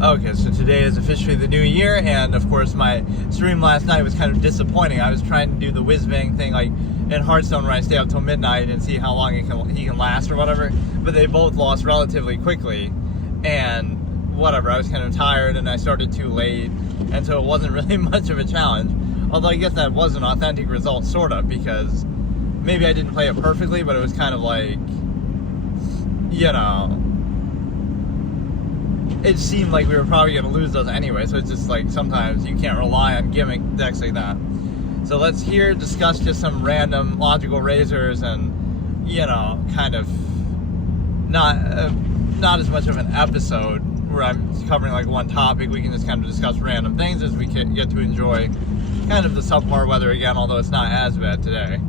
Okay, so today is officially the new year, and of course my stream last night was kind of disappointing. I was trying to do the whiz-bang thing like in Hearthstone where I stay up till midnight and see how long he can last or whatever, but they both lost relatively quickly, and whatever, I was kind of tired and I started too late, and so it wasn't really much of a challenge. Although I guess that was an authentic result, sort of, because maybe I didn't play it perfectly, but it was kind of like, you know, it seemed like we were probably going to lose those anyway, so it's just like sometimes you can't rely on gimmick decks like that. So let's here discuss just some random logical razors and, you know, kind of not as much of an episode where I'm covering like one topic. We can just kind of discuss random things as we can get to enjoy kind of the subpar weather again, although it's not as bad today.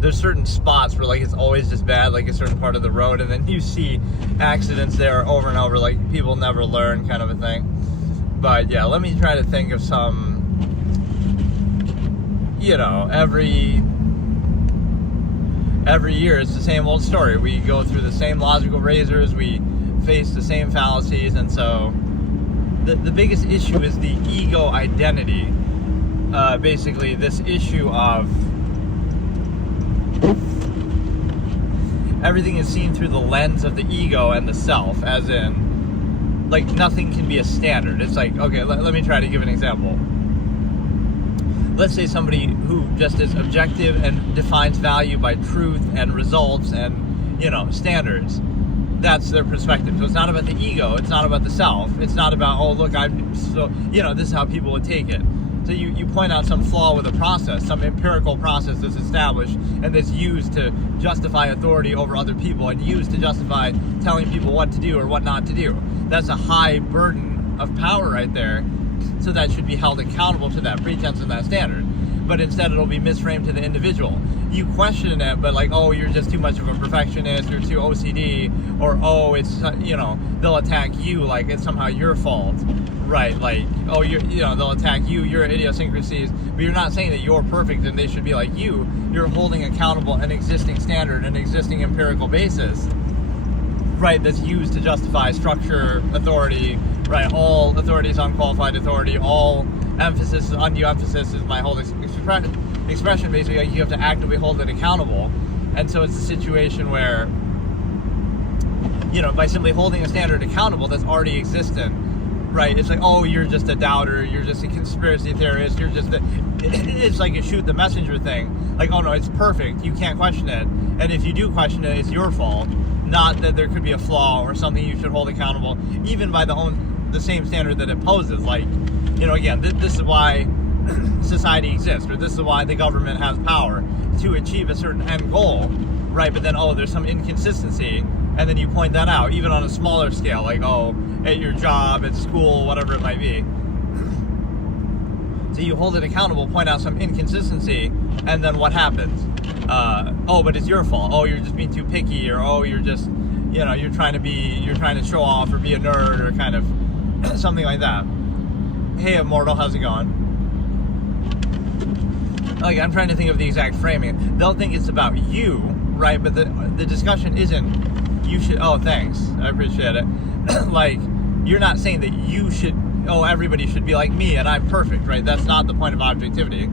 There's certain spots where like it's always just bad, like a certain part of the road, and then you see accidents there over and over, like people never learn kind of a thing. But yeah, let me try to think of some, you know, every year it's the same old story. We go through the same logical razors, we face the same fallacies, and so the biggest issue is the ego identity. Basically this issue of everything is seen through the lens of the ego and the self, as in, like, nothing can be a standard. It's like, okay, let me try to give an example. Let's say somebody who just is objective and defines value by truth and results and, you know, standards. That's their perspective. So it's not about the ego, it's not about the self, it's not about, oh, look, I'm so, you know, this is how people would take it. So you point out some flaw with a process, some empirical process that's established and that's used to justify authority over other people and used to justify telling people what to do or what not to do. That's a high burden of power right there. So that should be held accountable to that pretense and that standard. But instead it'll be misframed to the individual. You question it, but like, oh, you're just too much of a perfectionist, you're too OCD, or oh, it's, you know, they'll attack you like it's somehow your fault. Right, like, oh, you know, they'll attack you, your idiosyncrasies, but you're not saying that you're perfect and they should be like you. You're holding accountable an existing standard, an existing empirical basis, right, that's used to justify structure, authority, right, all authority is unqualified authority, all emphasis, undue emphasis is my whole expression, basically, like, you have to actively hold it accountable. And so it's a situation where, you know, by simply holding a standard accountable that's already existent, right, it's like, oh, you're just a doubter, you're just a conspiracy theorist, you're just it's like a shoot the messenger thing. Like, oh no, it's perfect, you can't question it, and if you do question it, it's your fault. Not that there could be a flaw or something you should hold accountable, even by the same standard that it poses. Like, you know, again, this is why society exists, or this is why the government has power, to achieve a certain end goal, right? But then, oh, there's some inconsistency, and then you point that out, even on a smaller scale, like, oh, at your job, at school, whatever it might be. So you hold it accountable, point out some inconsistency, and then what happens? Oh, but it's your fault. Oh, you're just being too picky, or oh, you're just, you know, you're trying to show off or be a nerd or kind of something like that. Hey, Immortal, how's it going? Like, I'm trying to think of the exact framing. They'll think it's about you, right? But the discussion isn't you should. Oh, thanks, I appreciate it. Like, you're not saying that you should, oh, everybody should be like me and I'm perfect, right? That's not the point of objectivity.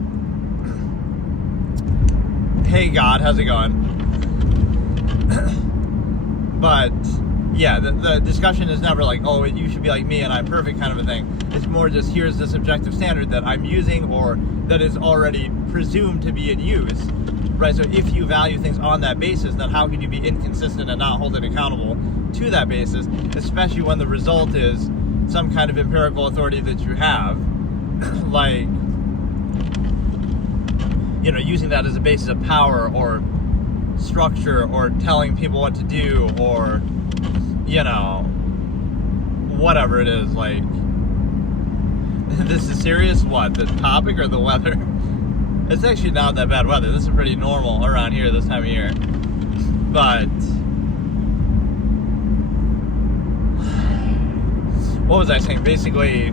Hey, God, how's it going? But, yeah, the discussion is never like, oh, you should be like me and I'm perfect kind of a thing. It's more just, here's this objective standard that I'm using or that is already presumed to be in use, right? So if you value things on that basis, then how can you be inconsistent and not hold it accountable to that basis, especially when the result is some kind of empirical authority that you have, like, you know, using that as a basis of power or structure or telling people what to do or, you know, whatever it is. Like, this is serious? What, the topic or the weather? It's actually not that bad weather. This is pretty normal around here this time of year. But what was I saying? Basically,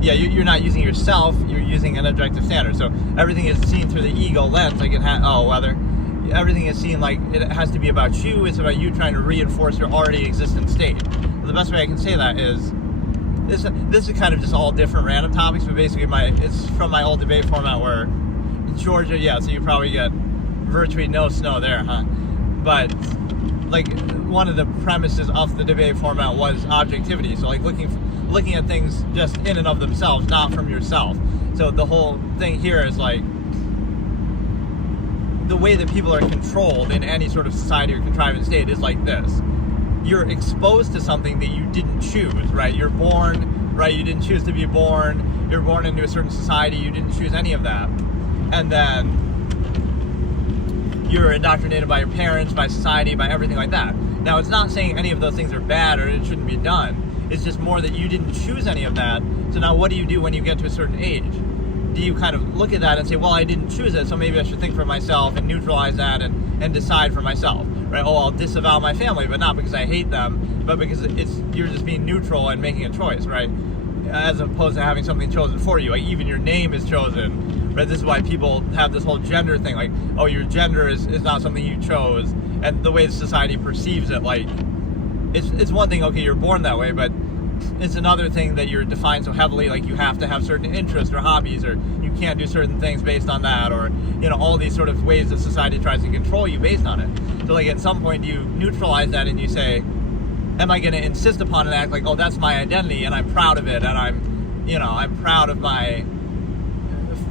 yeah, you're not using yourself, you're using an objective standard. So everything is seen through the ego lens, like it weather. everything is seen like it has to be about you. It's about you trying to reinforce your already existent state. The best way I can say that is, this is kind of just all different random topics, but basically it's from my old debate format where in Georgia, yeah, so you probably get virtually no snow there, huh? But like one of the premises of the debate format was objectivity. So like looking at things just in and of themselves, not from yourself. So the whole thing here is like the way that people are controlled in any sort of society or contrivance state is like this. You're exposed to something that you didn't choose, right? You're born, right? You didn't choose to be born. You're born into a certain society. You didn't choose any of that. And then you're indoctrinated by your parents, by society, by everything like that. Now, it's not saying any of those things are bad or it shouldn't be done. It's just more that you didn't choose any of that. So now what do you do when you get to a certain age? Do you kind of look at that and say, well, I didn't choose it, so maybe I should think for myself and neutralize that and decide for myself, right? Oh, I'll disavow my family, but not because I hate them, but because you're just being neutral and making a choice, right? As opposed to having something chosen for you. Like even your name is chosen, right? This is why people have this whole gender thing, like, oh, your gender is not something you chose, and the way society perceives it, like, it's one thing, okay, you're born that way, but it's another thing that you're defined so heavily, like you have to have certain interests or hobbies, or you can't do certain things based on that, or, you know, all these sort of ways that society tries to control you based on it. So like at some point you neutralize that and you say, am I going to insist upon and act like, oh, that's my identity and I'm proud of it, and I'm proud of my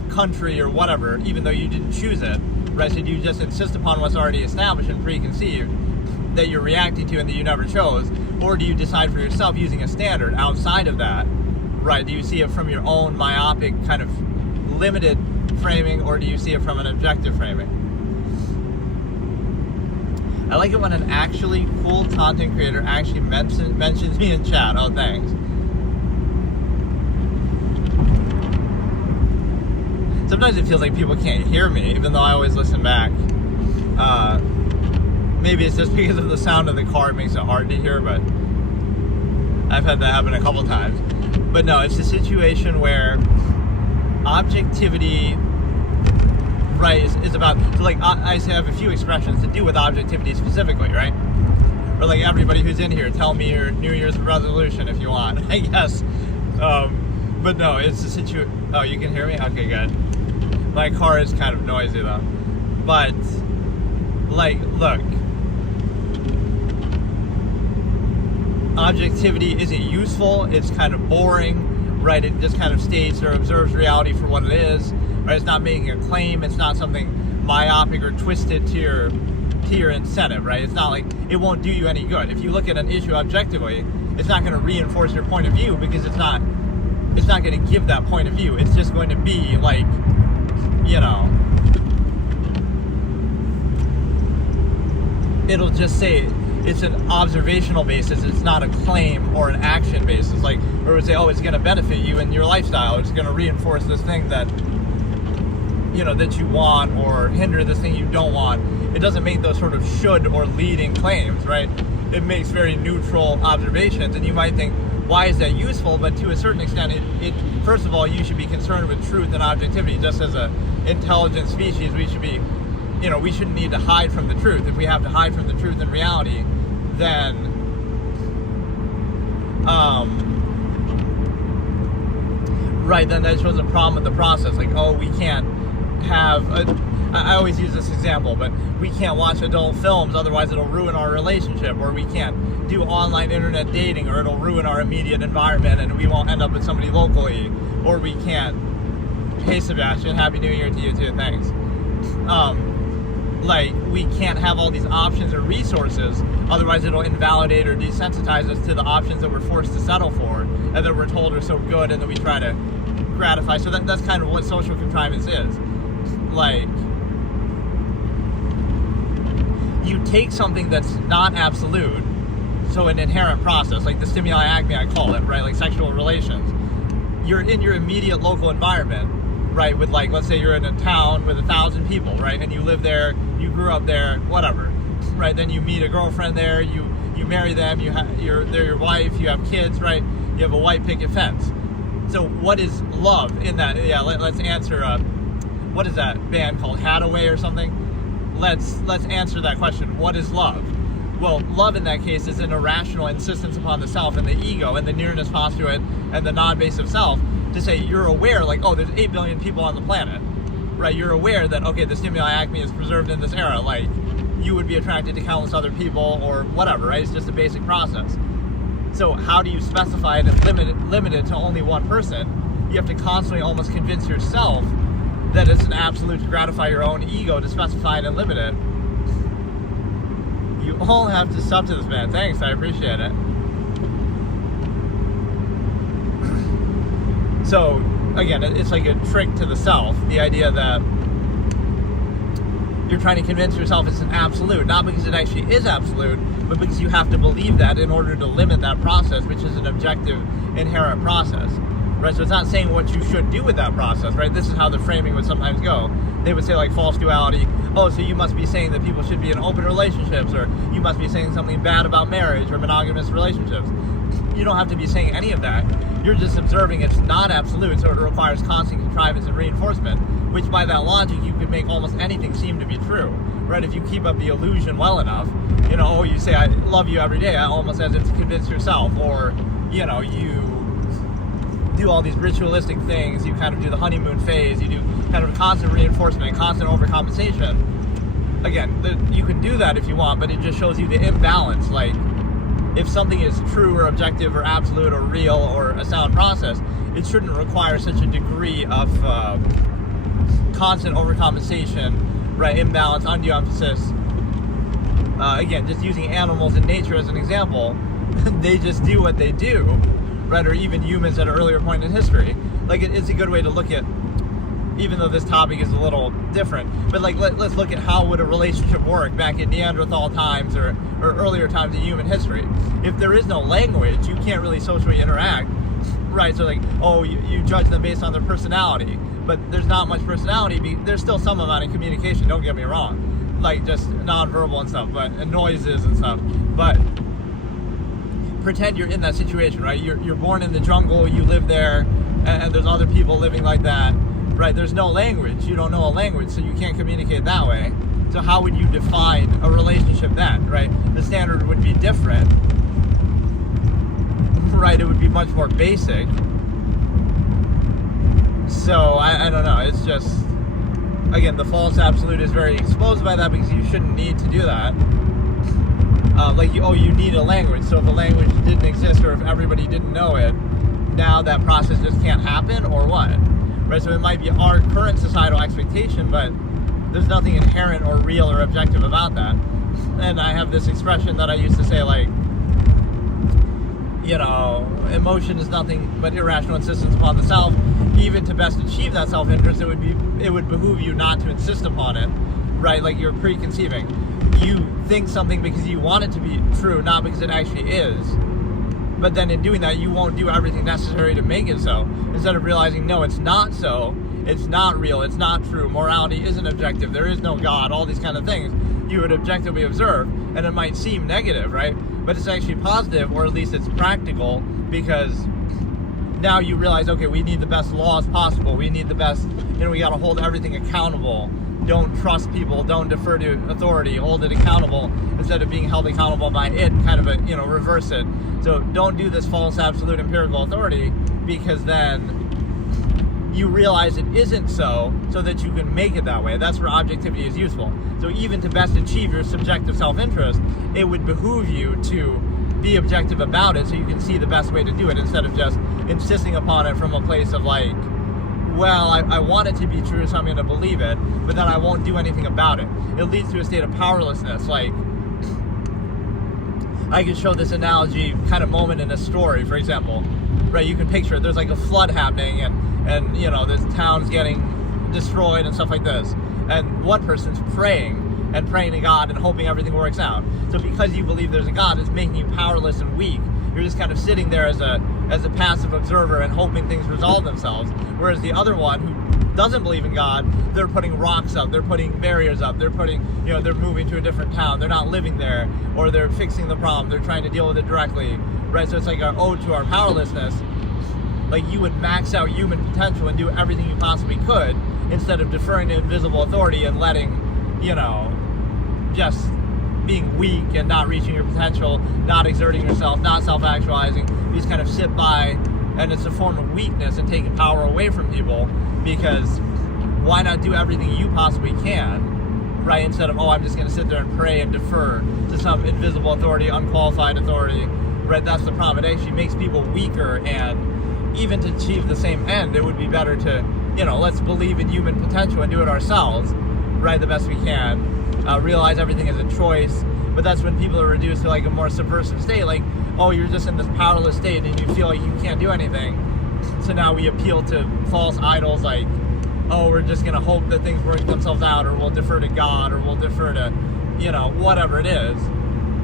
country or whatever, even though you didn't choose it, right? So do you just insist upon what's already established and preconceived that you're reacting to and that you never chose? Or do you decide for yourself using a standard outside of that, right? Do you see it from your own myopic kind of limited framing, or do you see it from an objective framing? I like it when an actually cool content creator actually mentions me in chat. Oh, thanks. Sometimes it feels like people can't hear me, even though I always listen back. Maybe it's just because of the sound of the car, it makes it hard to hear, but I've had that happen a couple times. But no, it's a situation where objectivity, right, is about, so like, I have a few expressions to do with objectivity specifically, right? Or like everybody who's in here, tell me your New Year's resolution if you want, I guess. But no, it's a situation, oh, you can hear me? Okay, good. My car is kind of noisy though. But, like, look, objectivity isn't useful, it's kind of boring, right? It just kind of states or observes reality for what it is, right? It's not making a claim, it's not something myopic or twisted to your incentive, right? It's not like, it won't do you any good. If you look at an issue objectively, it's not going to reinforce your point of view, because it's not going to give that point of view. It's just going to be like, you know, it'll just say it's an observational basis. It's not a claim or an action basis. Like, or it would say, oh, it's going to benefit you in your lifestyle. It's going to reinforce this thing that, you know, that you want, or hinder this thing you don't want. It doesn't make those sort of should or leading claims, right? It makes very neutral observations, and you might think, why is that useful? But to a certain extent, it first of all, you should be concerned with truth and objectivity. Just as a intelligent species, we should be, you know, we shouldn't need to hide from the truth. If we have to hide from the truth and reality, then right, then that shows a problem with the process. Like, oh, we can't have I always use this example, but we can't watch adult films, otherwise it'll ruin our relationship, or we can't do online internet dating, or it'll ruin our immediate environment and we won't end up with somebody locally, or we can't, hey Sebastian, Happy New Year to you too, thanks. Like, we can't have all these options or resources, otherwise it'll invalidate or desensitize us to the options that we're forced to settle for, and that we're told are so good and that we try to gratify. So that's kind of what social contrivance is. Like, you take something that's not absolute, so an inherent process, like the stimuli acme I call it, right, like sexual relations. You're in your immediate local environment, right, with, like, let's say you're in a town with 1,000 people, right, and you live there, you grew up there, whatever, right, then you meet a girlfriend there, you marry them, they're your wife, you have kids, right, you have a white picket fence. So what is love in that? Yeah, let's answer, what is that band called, Hadaway or something? let's answer that question. What is love? Well, love in that case is an irrational insistence upon the self and the ego and the nearness postulate and the non-basic self to say you're aware, like, oh, there's 8 billion people on the planet, right? You're aware that, okay, the stimuli acme is preserved in this era, like, you would be attracted to countless other people or whatever, right? It's just a basic process. So how do you specify it and limit it to only one person? You have to constantly almost convince yourself that it's an absolute to gratify your own ego to specify it and limit it. You all have to sub to this, man. Thanks, I appreciate it. So, again, it's like a trick to the self, the idea that you're trying to convince yourself it's an absolute, not because it actually is absolute, but because you have to believe that in order to limit that process, which is an objective, inherent process, right? So it's not saying what you should do with that process, right? This is how the framing would sometimes go. They would say, like, false duality. Oh, so you must be saying that people should be in open relationships, or you must be saying something bad about marriage or monogamous relationships. You don't have to be saying any of that. You're just observing it's not absolute, so it requires constant contrivance and reinforcement, which by that logic, you could make almost anything seem to be true, right? If you keep up the illusion well enough, you know, oh, you say, I love you every day, almost as if to convince yourself, or, you know, you do all these ritualistic things, you kind of do the honeymoon phase, you do kind of constant reinforcement and constant overcompensation. Again, you can do that if you want, but it just shows you the imbalance. Like, if something is true or objective or absolute or real or a sound process, it shouldn't require such a degree of constant overcompensation, right? Imbalance, undue emphasis. Again, just using animals in nature as an example, they just do what they do, right? Or even humans at an earlier point in history. Like, it's a good way to look at, even though this topic is a little different, but like, let's look at how would a relationship work back in Neanderthal times or earlier times in human history. If there is no language, you can't really socially interact, right? So like, oh, you judge them based on their personality, but there's not much personality. There's still some amount of communication, don't get me wrong, like just nonverbal and stuff, and noises and stuff, but pretend you're in that situation, right? You're born in the jungle, you live there, and there's other people living like that, right? There's no language, you don't know a language, so you can't communicate that way. So how would you define a relationship then, right? The standard would be different, right? It would be much more basic. So I don't know, it's just, again, the false absolute is very exposed by that, because you shouldn't need to do that. You need a language, so if a language didn't exist, or if everybody didn't know it, now that process just can't happen, or what? Right, so it might be our current societal expectation, but there's nothing inherent or real or objective about that. And I have this expression that I used to say, like, you know, emotion is nothing but irrational insistence upon the self. Even to best achieve that self-interest, it would behoove you not to insist upon it, right? Like, you're preconceiving. You think something because you want it to be true, not because it actually is. But then in doing that, you won't do everything necessary to make it so. Instead of realizing, no, it's not so, it's not real, it's not true, morality isn't objective, there is no God, all these kind of things, you would objectively observe, and it might seem negative, right? But it's actually positive, or at least it's practical, because now you realize, okay, we need the best laws possible, we need the best, we gotta hold everything accountable. Don't trust people, don't defer to authority, hold it accountable instead of being held accountable by it, kind of reverse it. So don't do this false absolute empirical authority, because then you realize it isn't so that you can make it that way. That's where objectivity is useful. So even to best achieve your subjective self-interest, it would behoove you to be objective about it so you can see the best way to do it, instead of just insisting upon it from a place of like, well, I want it to be true, so I'm going to believe it, but then I won't do anything about it. It leads to a state of powerlessness. Like, I could show this analogy kind of moment in a story, for example, right? You can picture it. There's like a flood happening, and this town's getting destroyed and stuff like this. And one person's praying to God and hoping everything works out. So because you believe there's a God, it's making you powerless and weak. You're just kind of sitting there as a passive observer and hoping things resolve themselves. Whereas the other one, who doesn't believe in God, they're putting rocks up, they're putting barriers up, they're they're moving to a different town, they're not living there, or they're fixing the problem, they're trying to deal with it directly, right? So it's like an ode to our powerlessness. Like, you would max out human potential and do everything you possibly could, instead of deferring to invisible authority and letting, just being weak and not reaching your potential, not exerting yourself, not self-actualizing. You just kind of sit by, and it's a form of weakness and taking power away from people, because why not do everything you possibly can, right? Instead of, I'm just going to sit there and pray and defer to some invisible authority, unqualified authority, right? That's the problem. It actually makes people weaker, and even to achieve the same end, it would be better to, let's believe in human potential and do it ourselves, right, the best we can. Realize everything is a choice. But that's when people are reduced to like a more subversive state, like, you're just in this powerless state and you feel like you can't do anything. So now we appeal to false idols like, we're just going to hope that things work themselves out, or we'll defer to God, or we'll defer to, whatever it is.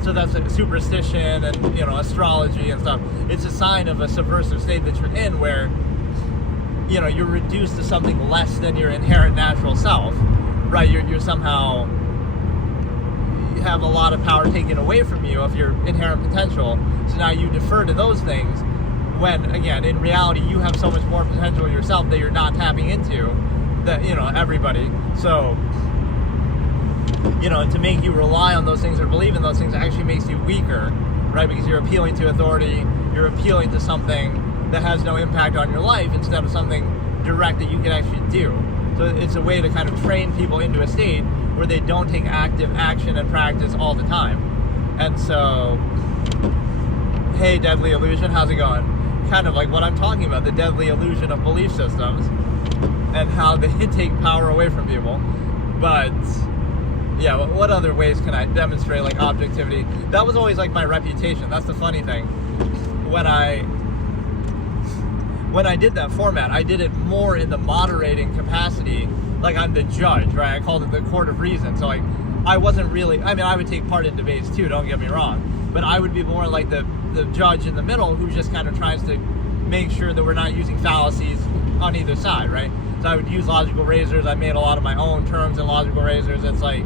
So that's like superstition and, astrology and stuff. It's a sign of a subversive state that you're in, where, you're reduced to something less than your inherent natural self, right? You're somehow, you have a lot of power taken away from you of your inherent potential. So now you defer to those things, when, again, in reality, you have so much more potential yourself that you're not tapping into, that, everybody. So, and to make you rely on those things or believe in those things actually makes you weaker, right? Because you're appealing to authority, you're appealing to something that has no impact on your life instead of something direct that you can actually do. So it's a way to kind of train people into a state where they don't take active action and practice all the time. And so, hey, Deadly Illusion, how's it going? Kind of like what I'm talking about, the deadly illusion of belief systems and how they take power away from people. But yeah, what other ways can I demonstrate like objectivity? That was always like my reputation. That's the funny thing. When I did that format, I did it more in the moderating capacity. Like, I'm the judge, right? I called it the court of reason. So like, I wasn't really, I would take part in debates too, don't get me wrong, but I would be more like the judge in the middle who just kind of tries to make sure that we're not using fallacies on either side, right? So I would use logical razors. I made a lot of my own terms in logical razors. It's like,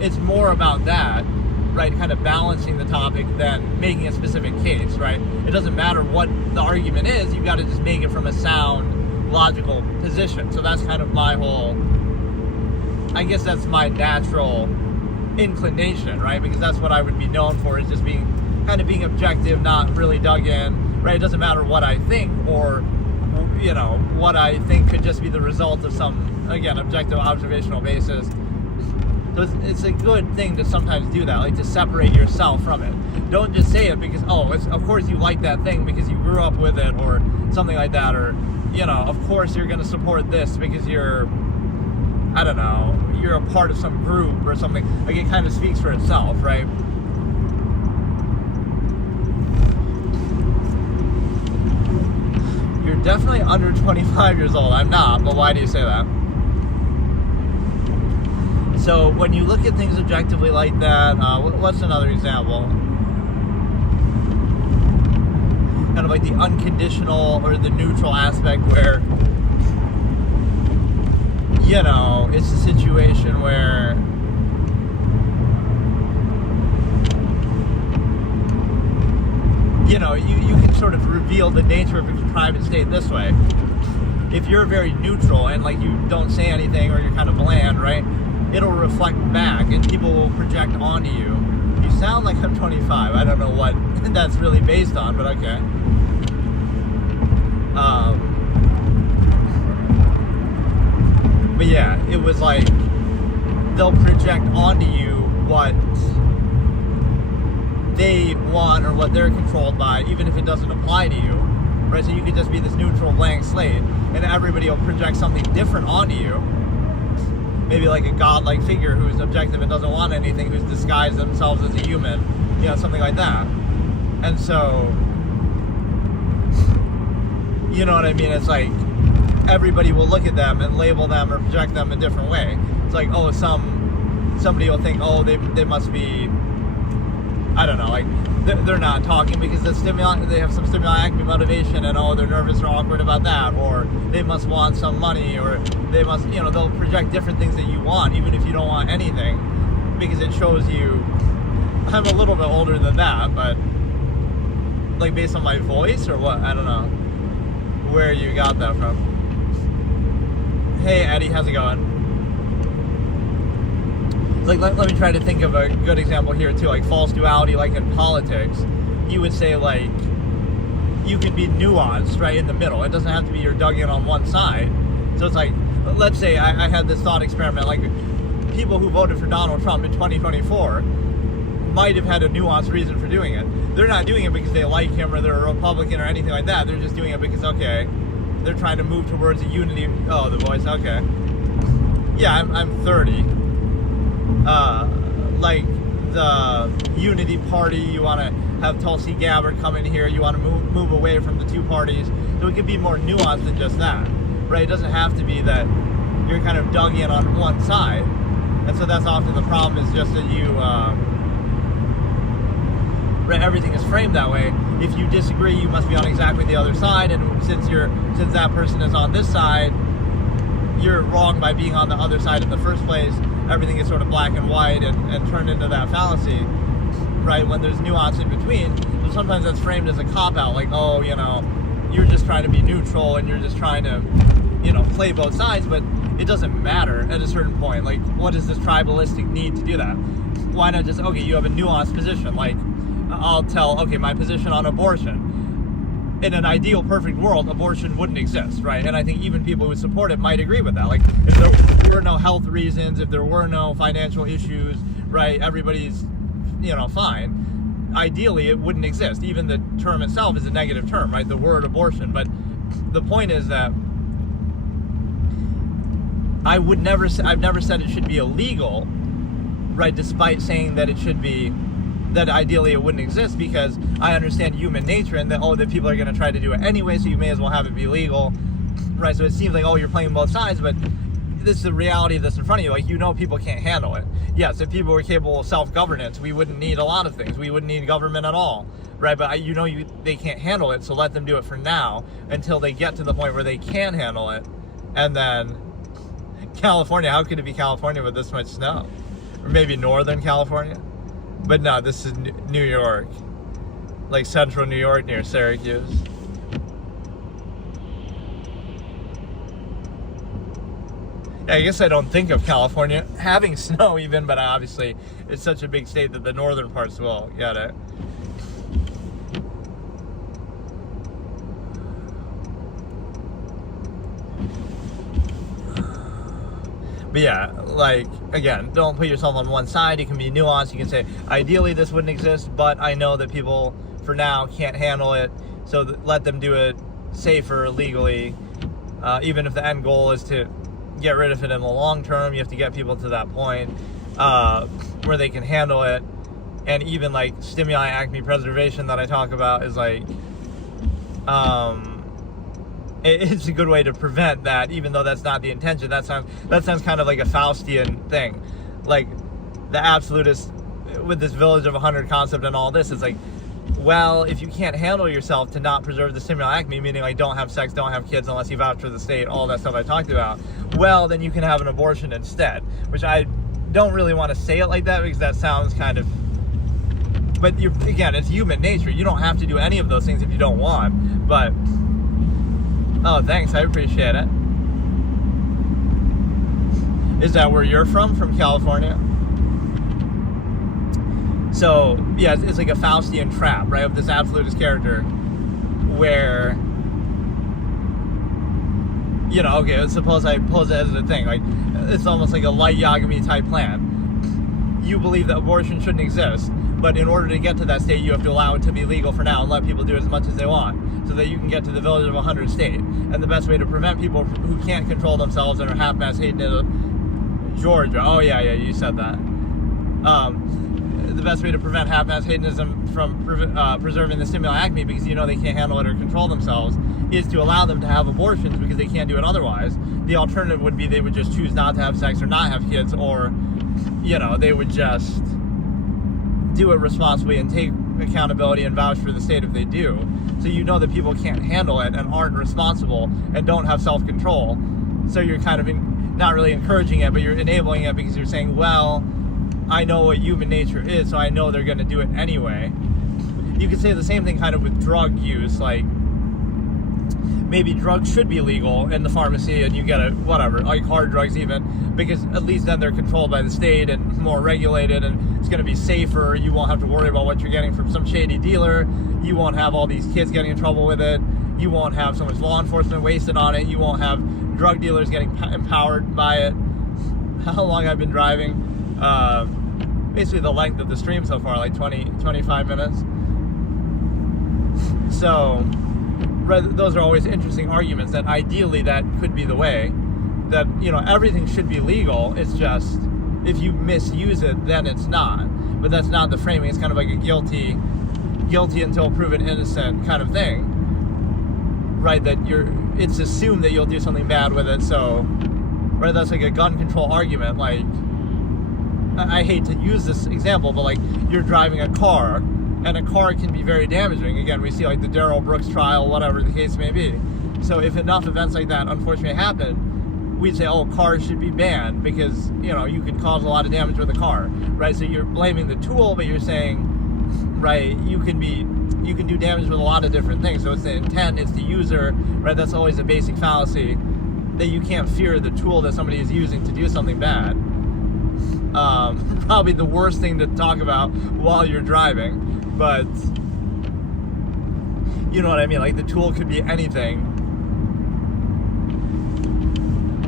it's more about that, right? Kind of balancing the topic than making a specific case, right? It doesn't matter what the argument is. You've got to just make it from a sound, logical position. So that's kind of my whole, I guess that's my natural inclination, right? Because that's what I would be known for, is just being objective, not really dug in, right? It doesn't matter what I think, or, what I think could just be the result of some, again, objective observational basis. So it's a good thing to sometimes do that, like to separate yourself from it. Don't just say it because, of course you like that thing because you grew up with it, or something like that, or, of course you're going to support this because you're a part of some group or something. Like, it kind of speaks for itself, right? You're definitely under 25 years old. I'm not, but why do you say that? So when you look at things objectively like that, what's another example? Kind of like the unconditional or the neutral aspect, where, it's a situation where, you can sort of reveal the nature of a private state this way. If you're very neutral and like you don't say anything, or you're kind of bland, right? It'll reflect back and people will project onto you. You sound like I'm 25. I don't know what that's really based on, but okay. But yeah, it was like they'll project onto you what they want or what they're controlled by, even if it doesn't apply to you, right? So you could just be this neutral blank slate, and everybody will project something different onto you. Maybe like a godlike figure who's objective and doesn't want anything, who's disguised themselves as a human, something like that. And so, you know what I mean? It's like everybody will look at them and label them or project them a different way. It's like, somebody will think, they must be, I don't know, like they're not talking because they have some stimuli motivation, and they're nervous or awkward about that, or they must want some money, or they must, they'll project different things that you want, even if you don't want anything, because it shows you. I'm a little bit older than that, but like based on my voice or what, I don't know where you got that from. Hey Eddie, how's it going? like, let me try to think of a good example here too, like false duality, like in politics. You would say, like, you can be nuanced, right, in the middle. It doesn't have to be you're dug in on one side. So it's like, let's say I had this thought experiment, like, people who voted for Donald Trump in 2024 might have had a nuanced reason for doing it. They're not doing it because they like him or they're a Republican or anything like that. They're just doing it because, okay, they're trying to move towards a unity. Oh, the voice, okay. Yeah, I'm 30. Like the Unity Party, you want to have Tulsi Gabbard come in here, you want to move away from the two parties. So it could be more nuanced than just that, right? It doesn't have to be that you're kind of dug in on one side. And so that's often the problem, is just that you, right, everything is framed that way. If you disagree, you must be on exactly the other side, and since that person is on this side, you're wrong by being on the other side in the first place. Everything is sort of black and white and turned into that fallacy, right, when there's nuance in between. So sometimes that's framed as a cop-out, like, oh, you're just trying to be neutral and you're just trying to, play both sides, but it doesn't matter at a certain point. Like, what is this tribalistic need to do that? Why not just, okay, you have a nuanced position, like, I'll tell, okay, my position on abortion. In an ideal, perfect world, abortion wouldn't exist, right? And I think even people who support it might agree with that. Like, if there were no health reasons, if there were no financial issues, right, everybody's, fine. Ideally, it wouldn't exist. Even the term itself is a negative term, right? The word abortion. But the point is that I've never said it should be illegal, right? Despite saying that it should be, that ideally it wouldn't exist, because I understand human nature and that, that people are going to try to do it anyway, so you may as well have it be legal, right? So it seems like, you're playing both sides, but this is the reality of this in front of you. Like, people can't handle it. Yes, if people were capable of self-governance, we wouldn't need a lot of things. We wouldn't need government at all, right? But they can't handle it, so let them do it for now until they get to the point where they can handle it. And then California, how could it be California with this much snow? Or maybe Northern California? But no, this is New York, like central New York near Syracuse. Yeah, I guess I don't think of California having snow even, but obviously it's such a big state that the northern parts will get it. But yeah, like, again, don't put yourself on one side. You can be nuanced. You can say, ideally this wouldn't exist, but I know that people, for now, can't handle it, so let them do it safer, legally. Even if the end goal is to get rid of it in the long term, you have to get people to that point where they can handle it. And even, like, stimuli acme preservation that I talk about is, like, it's a good way to prevent that, even though that's not the intention. That sounds kind of like a Faustian thing. Like, the absolutist, with this village of 100 concept and all this, it's like, well, if you can't handle yourself to not preserve the stimuli acme, meaning, like, don't have sex, don't have kids unless you vouch for the state, all that stuff I talked about, well, then you can have an abortion instead. Which I don't really want to say it like that, because that sounds kind of... But, again, it's human nature. You don't have to do any of those things if you don't want. But... Oh, thanks. I appreciate it. Is that where you're from California? So, yeah, it's like a Faustian trap, right, of this absolutist character where, okay, suppose I pose it as a thing. Like, it's almost like a light Yagami type plan. You believe that abortion shouldn't exist, but in order to get to that state, you have to allow it to be legal for now and let people do as much as they want, so that you can get to the village of 100 state. And the best way to prevent people who can't control themselves and are half-mass hedonism, Georgia. Oh yeah, you said that. The best way to prevent half-mass hedonism from preserving the stimuli acme, because they can't handle it or control themselves, is to allow them to have abortions because they can't do it otherwise. The alternative would be they would just choose not to have sex or not have kids, or they would just do it responsibly and take accountability and vouch for the state if they do. So that people can't handle it and aren't responsible and don't have self-control. So you're kind of not really encouraging it, but you're enabling it, because you're saying, well, I know what human nature is, so I know they're going to do it anyway. You could say the same thing kind of with drug use. Like, maybe drugs should be legal in the pharmacy and you get it, whatever, like hard drugs even, because at least then they're controlled by the state and more regulated, and it's going to be safer. You won't have to worry about what you're getting from some shady dealer. You won't have all these kids getting in trouble with it. You won't have so much law enforcement wasted on it. You won't have drug dealers getting empowered by it. How long I've been driving? Basically the length of the stream so far, like 25 minutes. So, those are always interesting arguments that ideally that could be the way. That, everything should be legal. It's just, if you misuse it, then it's not. But that's not the framing. It's kind of like a guilty until proven innocent kind of thing. Right, that it's assumed that you'll do something bad with it, so, right, that's like a gun control argument. Like, I hate to use this example, but like, you're driving a car, and a car can be very damaging. Again, we see like the Darrell Brooks trial, whatever the case may be. So if enough events like that unfortunately happen, we'd say, oh, cars should be banned because, you can cause a lot of damage with a car, right? So you're blaming the tool, but you're saying, right, you can do damage with a lot of different things. So it's the intent, it's the user, right? That's always a basic fallacy, that you can't fear the tool that somebody is using to do something bad. Probably the worst thing to talk about while you're driving, but you know what I mean? Like, the tool could be anything,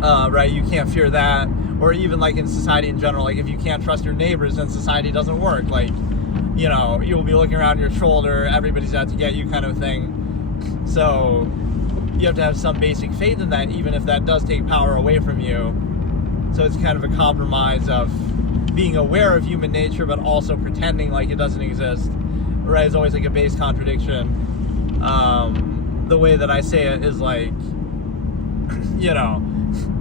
right? You can't fear that. Or even like in society in general, like if you can't trust your neighbors, then society doesn't work. Like, you'll be looking around your shoulder, everybody's out to get you kind of thing. So you have to have some basic faith in that, even if that does take power away from you. So it's kind of a compromise of being aware of human nature, but also pretending like it doesn't exist, right? It's always like a base contradiction. The way that I say it is like,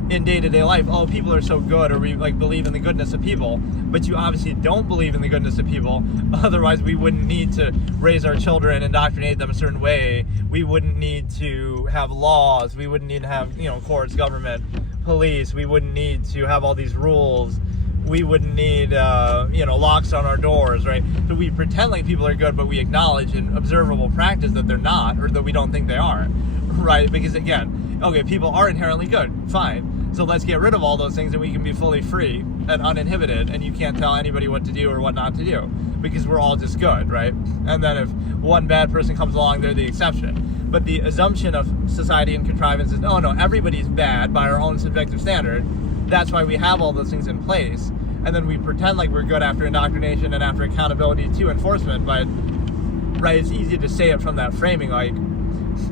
in day-to-day life, oh, people are so good, or we like believe in the goodness of people, but you obviously don't believe in the goodness of people. Otherwise we wouldn't need to raise our children, indoctrinate them a certain way. We wouldn't need to have laws. We wouldn't need to have, courts, government, police. We wouldn't need to have all these rules. We wouldn't need, locks on our doors, right? So we pretend like people are good, but we acknowledge in observable practice that they're not, or that we don't think they are, right? Because again, okay, people are inherently good, fine. So let's get rid of all those things and we can be fully free and uninhibited, and you can't tell anybody what to do or what not to do, because we're all just good, right? And then if one bad person comes along, they're the exception. But the assumption of society and contrivance is, oh no, everybody's bad by our own subjective standard. That's why we have all those things in place. And then we pretend like we're good after indoctrination and after accountability to enforcement. But, right, it's easy to say it from that framing, like,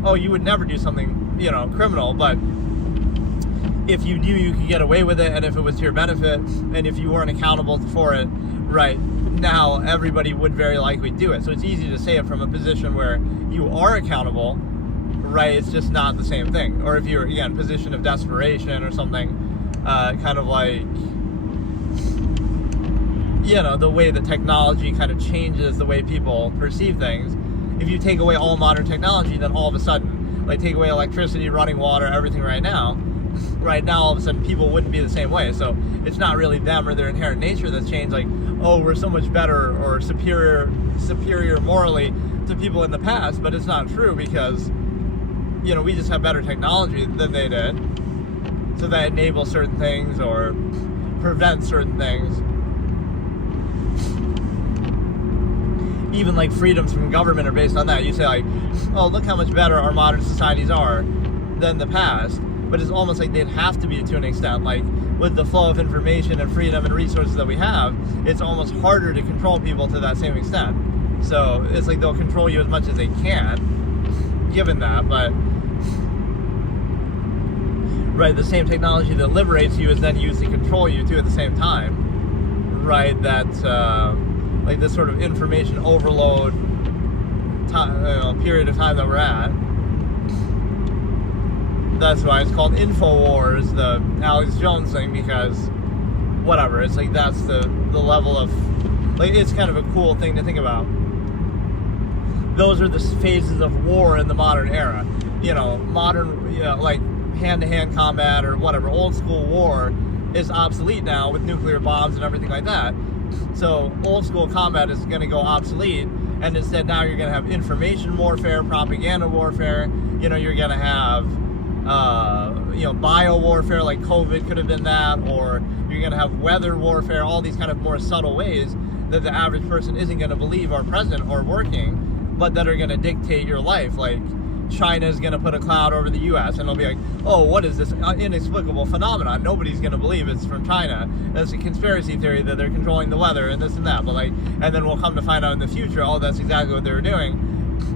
oh, you would never do something, criminal, but if you knew you could get away with it, and if it was to your benefit, and if you weren't accountable for it, right, now everybody would very likely do it. So it's easy to say it from a position where you are accountable, right? It's just not the same thing. Or if you're, again, position of desperation or something, kind of like, the way the technology kind of changes the way people perceive things. If you take away all modern technology, then all of a sudden, like, take away electricity, running water, everything right now, all of a sudden people wouldn't be the same way. So it's not really them or their inherent nature that's changed, like, oh, we're so much better or superior morally to people in the past, but it's not true, because we just have better technology than they did, so that enables certain things or prevents certain things. Even like freedoms from government are based on that. You say like, oh, look how much better our modern societies are than the past. But it's almost like they'd have to be to an extent. Like, with the flow of information and freedom and resources that we have, it's almost harder to control people to that same extent. So it's like they'll control you as much as they can, given that. But, right, the same technology that liberates you is then used to control you too at the same time. Right, that's like this sort of information overload period of time that we're at. That's why it's called InfoWars, the Alex Jones thing, because whatever, it's like that's the level of, like, it's kind of a cool thing to think about. Those are the phases of war in the modern era. Modern, like hand-to-hand combat or whatever, old school war is obsolete now with nuclear bombs and everything like that. So old school combat is going to go obsolete, and instead now you're going to have information warfare, propaganda warfare. You're going to have bio warfare, like COVID could have been that, or you're going to have weather warfare, all these kind of more subtle ways that the average person isn't going to believe are present or working, but that are going to dictate your life. Like China's going to put a cloud over the U.S. and they'll be like, oh, what is this inexplicable phenomenon? Nobody's going to believe it's from China. It's a conspiracy theory that they're controlling the weather and this and that. But and then we'll come to find out in the future, oh, that's exactly what they were doing.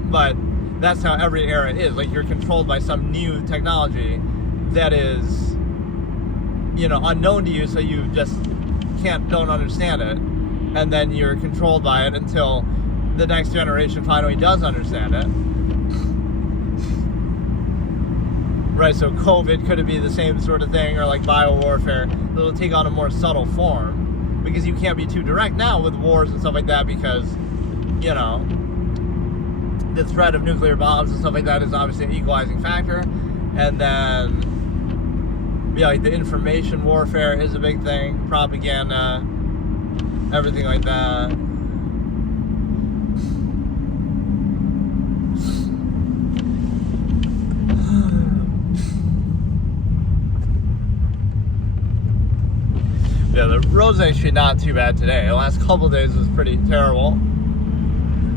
But that's how every era is. Like, you're controlled by some new technology that is, unknown to you, so you just don't understand it. And then you're controlled by it until the next generation finally does understand it. Right, so COVID could be the same sort of thing, or like biowarfare. It'll take on a more subtle form, because you can't be too direct now with wars and stuff like that, because, the threat of nuclear bombs and stuff like that is obviously an equalizing factor. And then, like the information warfare is a big thing, propaganda, everything like that. Yeah, the road's actually not too bad today. The last couple of days was pretty terrible.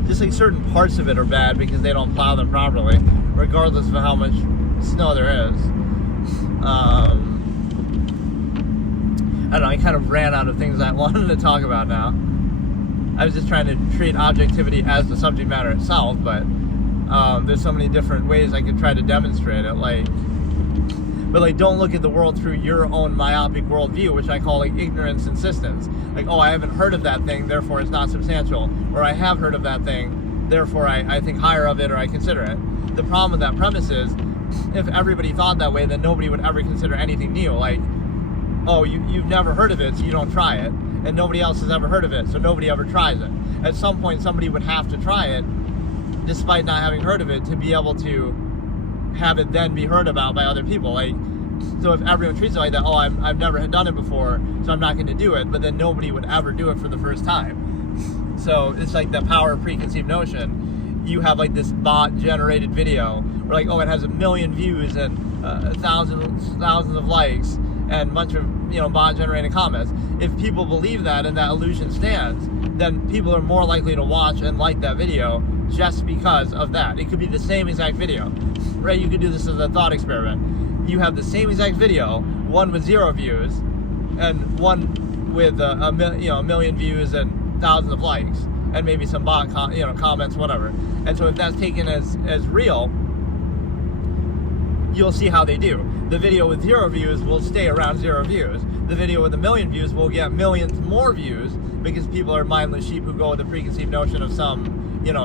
Just like certain parts of it are bad because they don't plow them properly, regardless of how much snow there is. I don't know, I kind of ran out of things I wanted to talk about now. I was just trying to treat objectivity as the subject matter itself, but there's so many different ways I could try to demonstrate it. But don't look at the world through your own myopic worldview, which I call ignorance insistence. Like, oh, I haven't heard of that thing, therefore it's not substantial. Or I have heard of that thing, therefore I think higher of it, or I consider it. The problem with that premise is, if everybody thought that way, then nobody would ever consider anything new. Like, oh, you've never heard of it, so you don't try it. And nobody else has ever heard of it, so nobody ever tries it. At some point, somebody would have to try it, despite not having heard of it, to be able to have it then be heard about by other people. So if everyone treats it like that, oh, I've never done it before, so I'm not going to do it, but then nobody would ever do it for the first time. So it's like the power of preconceived notion. You have this bot generated video where oh, it has 1 million views and thousands of likes and a bunch of bot generated comments. If people believe that and that illusion stands, then people are more likely to watch and like that video just because of that. It could be the same exact video, right? You could do this as a thought experiment. You have the same exact video, one with 0 views, and one with a million views and thousands of likes, and maybe some bot comments, whatever. And so if that's taken as real, you'll see how they do. The video with 0 views will stay around 0 views. The video with 1 million views will get millions more views, because people are mindless sheep who go with the preconceived notion of some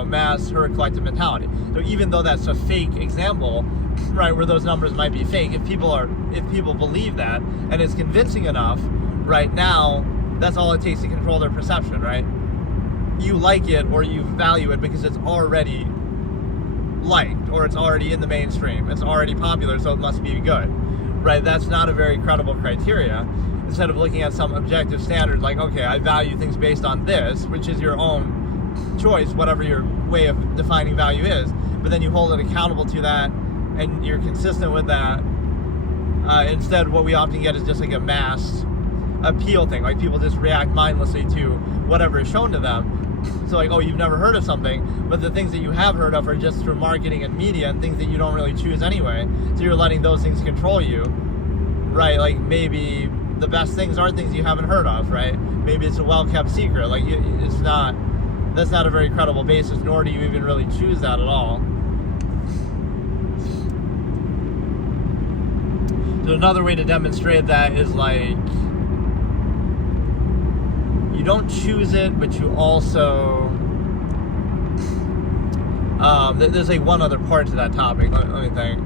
mass herd collective mentality. So even though that's a fake example, right, where those numbers might be fake, if people believe that and it's convincing enough, right now, that's all it takes to control their perception, right? You like it or you value it because it's already liked, or it's already in the mainstream, it's already popular, so it must be good, right? That's not a very credible criteria. Instead of looking at some objective standard, like, okay, I value things based on this, which is your own choice, whatever your way of defining value is, but then you hold it accountable to that, and you're consistent with that. Instead, what we often get is just a mass appeal thing. People just react mindlessly to whatever is shown to them. So oh, you've never heard of something, but the things that you have heard of are just through marketing and media and things that you don't really choose anyway. So you're letting those things control you, right? Maybe the best things aren't things you haven't heard of, right? Maybe it's a well-kept secret. That's not a very credible basis, nor do you even really choose that at all. So another way to demonstrate that is you don't choose it, but you also there's one other part to that topic. Let me think.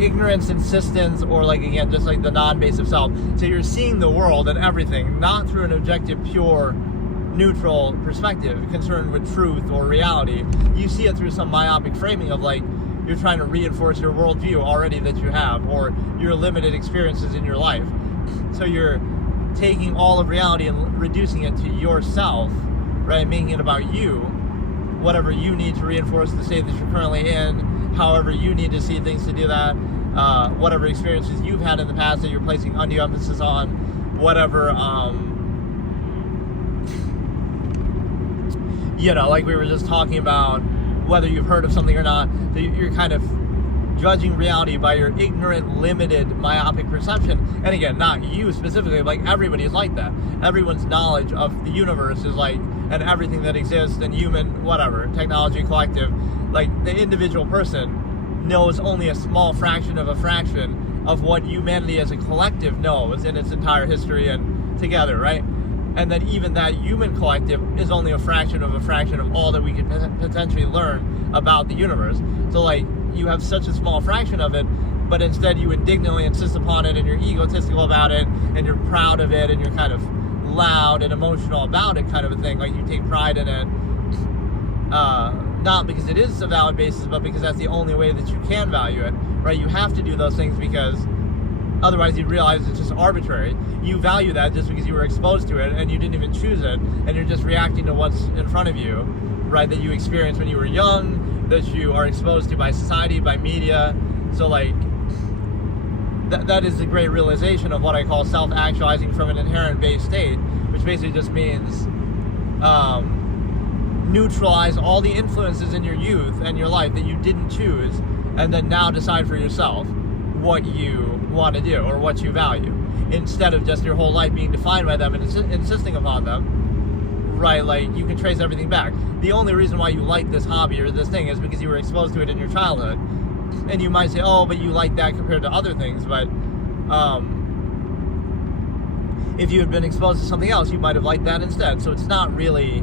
Ignorance insistence, or again, just the non-base of self. So you're seeing the world and everything not through an objective, pure, neutral perspective concerned with truth or reality. You see it through some myopic framing of you're trying to reinforce your worldview already that you have, or your limited experiences in your life. So you're taking all of reality and reducing it to yourself, right? Making it about you, whatever you need to reinforce the state that you're currently in, however you need to see things to do that, whatever experiences you've had in the past that you're placing undue emphasis on, whatever, like we were just talking about, whether you've heard of something or not, that you're kind of judging reality by your ignorant, limited, myopic perception. And again, not you specifically, like everybody is like that. Everyone's knowledge of the universe is like, and everything that exists, and human, whatever, technology, collective, like the individual person knows only a small fraction of a fraction of what humanity as a collective knows in its entire history and together, right? And then even that human collective is only a fraction of all that we could potentially learn about the universe. So like, you have such a small fraction of it, but instead you indignantly insist upon it, and you're egotistical about it, and you're proud of it, and you're kind of loud and emotional about it, kind of a thing. Like, you take pride in it, not because it is a valid basis, but because that's the only way that you can value it, right? You have to do those things because otherwise you realize it's just arbitrary. You value that just because you were exposed to it and you didn't even choose it, and you're just reacting to what's in front of you, right? That you experienced when you were young, that you are exposed to by society, by media. So like, that is the great realization of what I call self-actualizing from an inherent base state, which basically just means neutralize all the influences in your youth and your life that you didn't choose, and then now decide for yourself what you want to do or what you value, instead of just your whole life being defined by them and insisting upon them, right? Like, you can trace everything back. The only reason why you like this hobby or this thing is because you were exposed to it in your childhood. And you might say, oh, but you like that compared to other things, but if you had been exposed to something else, you might have liked that instead. So it's not really,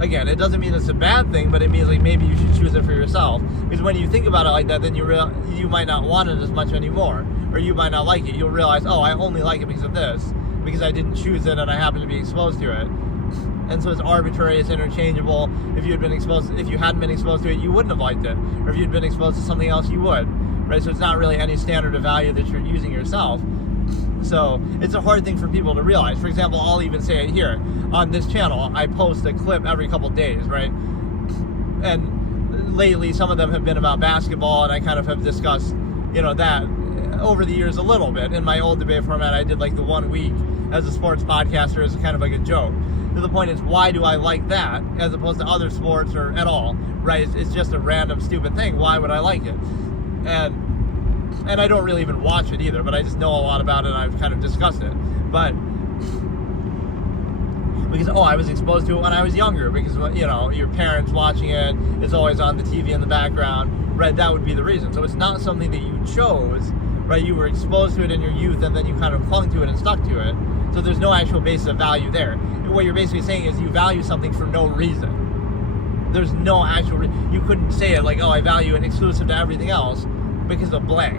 again, it doesn't mean it's a bad thing, but it means like maybe you should choose it for yourself. Because when you think about it like that, then you might not want it as much anymore, or you might not like it. You'll realize, oh, I only like it because of this, because I didn't choose it and I happen to be exposed to it. And so it's arbitrary, it's interchangeable. If you hadn't been exposed to it, you wouldn't have liked it. Or if you'd been exposed to something else, you would, right? So it's not really any standard of value that you're using yourself. So it's a hard thing for people to realize. For example, I'll even say it here. On this channel, I post a clip every couple days, right? And lately, some of them have been about basketball, and I kind of have discussed, that over the years a little bit. In my old debate format, I did like the 1 week as a sports podcaster as kind of like a joke. The point is, why do I like that as opposed to other sports or at all, right? It's just a random stupid thing. Why would I like it? And I don't really even watch it either, but I just know a lot about it and I've kind of discussed it. But because, I was exposed to it when I was younger, because, your parents watching it, it's always on the TV in the background, right? That would be the reason. So it's not something that you chose, right? You were exposed to it in your youth and then you kind of clung to it and stuck to it. So there's no actual basis of value there. What you're basically saying is you value something for no reason. There's no actual you couldn't say it like, I value it exclusive to everything else because of blank,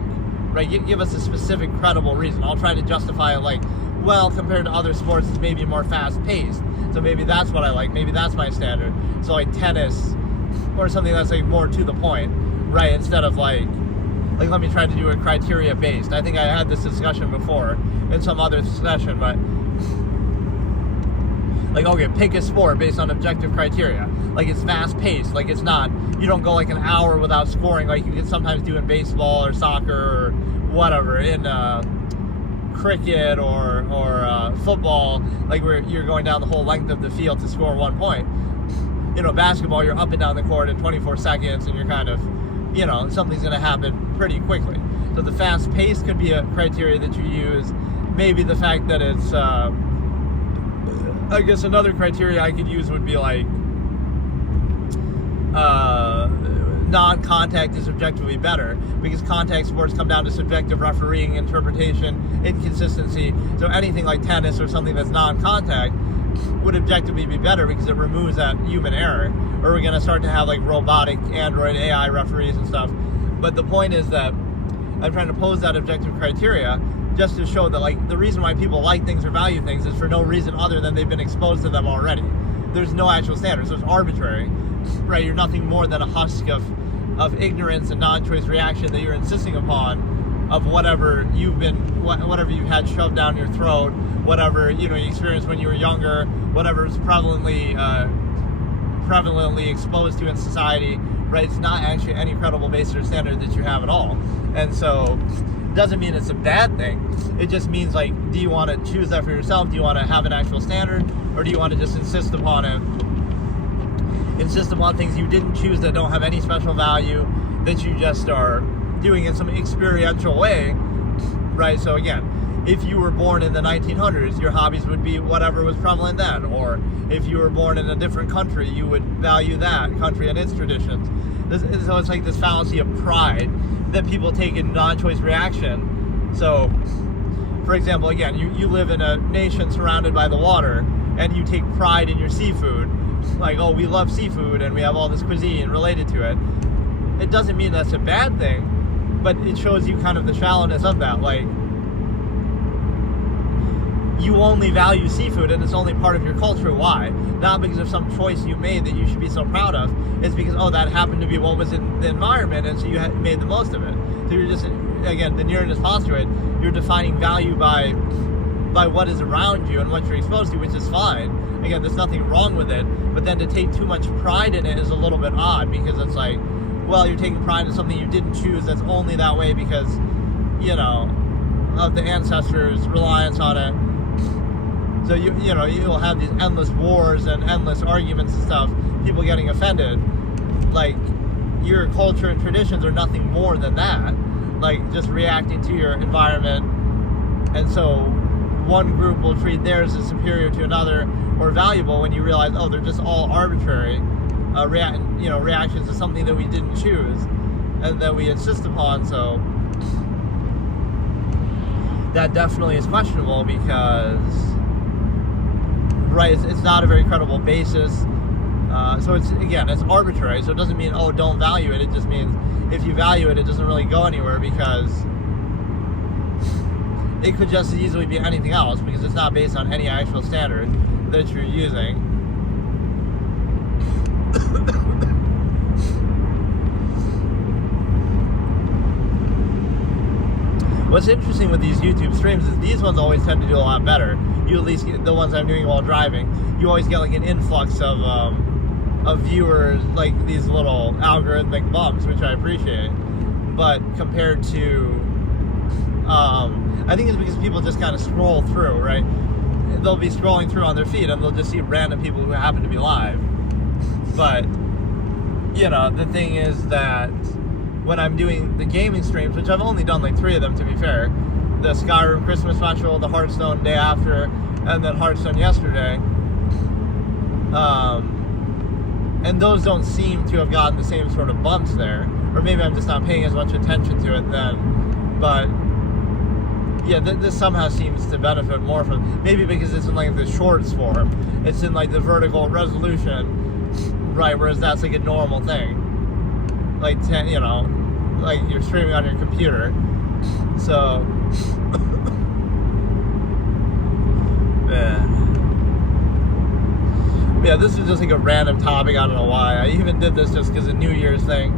right? Give us a specific, credible reason. I'll try to justify it like, well, compared to other sports, it's maybe more fast-paced, so maybe that's what I like, maybe that's my standard. So like tennis or something that's like more to the point, right? Instead of like let me try to do it criteria-based. I think I had this discussion before in some other session, but like, okay, pick a sport based on objective criteria. Like, it's fast-paced. Like, it's not, you don't go like an hour without scoring like you can sometimes do in baseball or soccer or whatever, in cricket or football, like where you're going down the whole length of the field to score 1 point. Basketball, you're up and down the court in 24 seconds and you're kind of, something's going to happen pretty quickly. So the fast-paced could be a criteria that you use. Maybe the fact that it's, I guess another criteria I could use would be like non-contact is objectively better, because contact sports come down to subjective refereeing, interpretation, inconsistency. So anything like tennis or something that's non-contact would objectively be better because it removes that human error. Or we're going to start to have like robotic Android AI referees and stuff. But the point is that I'm trying to pose that objective criteria just to show that like the reason why people like things or value things is for no reason other than they've been exposed to them already. There's no actual standard, so it's arbitrary, right? You're nothing more than a husk of ignorance and non-choice reaction that you're insisting upon of whatever you've had shoved down your throat, whatever you experienced when you were younger, whatever's prevalently prevalently exposed to in society, right? It's not actually any credible basis or standard that you have at all. And so it doesn't mean it's a bad thing. It just means, like, do you want to choose that for yourself? Do you want to have an actual standard, or do you want to just insist upon it? Insist upon things you didn't choose that don't have any special value, that you just are doing in some experiential way, right? So again, if you were born in the 1900s, your hobbies would be whatever was prevalent then. Or if you were born in a different country, you would value that country and its traditions. So it's like this fallacy of pride that people take in non-choice reaction. So, for example, again, you live in a nation surrounded by the water, and you take pride in your seafood. Like, oh, we love seafood, and we have all this cuisine related to it. It doesn't mean that's a bad thing, but it shows you kind of the shallowness of that. Like, you only value seafood and it's only part of your culture. Why? Not because of some choice you made that you should be so proud of. It's because, oh, that happened to be what was in the environment, and so you made the most of it. So you're just, again, the nearness postulate, you're defining value by what is around you and what you're exposed to, which is fine. Again, there's nothing wrong with it, but then to take too much pride in it is a little bit odd, because it's like, well, you're taking pride in something you didn't choose that's only that way because, you know, of the ancestors' reliance on it. So you'll have these endless wars and endless arguments and stuff, people getting offended. Like, your culture and traditions are nothing more than that, like just reacting to your environment. And so one group will treat theirs as superior to another or valuable, when you realize, oh, they're just all arbitrary reactions to something that we didn't choose and that we insist upon. So that definitely is questionable, because right, it's not a very credible basis. So it's arbitrary. So it doesn't mean, oh, don't value it. It just means if you value it, it doesn't really go anywhere, because it could just as easily be anything else, because it's not based on any actual standard that you're using. What's interesting with these YouTube streams is these ones always tend to do a lot better. You at least get the ones I'm doing while driving. You always get like an influx of viewers, like these little algorithmic bumps, which I appreciate. But compared to, I think it's because people just kind of scroll through, right? They'll be scrolling through on their feed and they'll just see random people who happen to be live. But, the thing is that when I'm doing the gaming streams, which I've only done like 3 of them, to be fair, the Skyrim Christmas special, the Hearthstone day after, and then Hearthstone yesterday, and those don't seem to have gotten the same sort of bumps there, or maybe I'm just not paying as much attention to it then. But yeah, this somehow seems to benefit more from, maybe because it's in like the shorts form, it's in like the vertical resolution, right, whereas that's like a normal thing, like like you're streaming on your computer. So yeah, this is just like a random topic. I don't know why. I even did this just because of New Year's thing.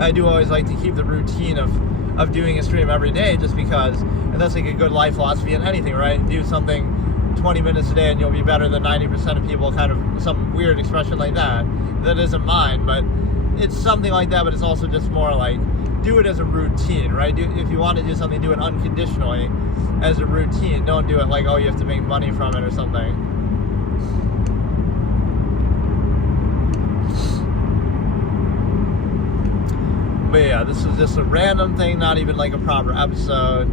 I do always like to keep the routine of doing a stream every day, just because, and that's like a good life philosophy in anything, right? Do something 20 minutes a day and you'll be better than 90% of people, kind of some weird expression like that. That isn't mine, but it's something like that, but it's also just more like, do it as a routine, right? If you want to do something, do it unconditionally as a routine. Don't do it like, oh, you have to make money from it or something. But yeah, this is just a random thing, not even like a proper episode.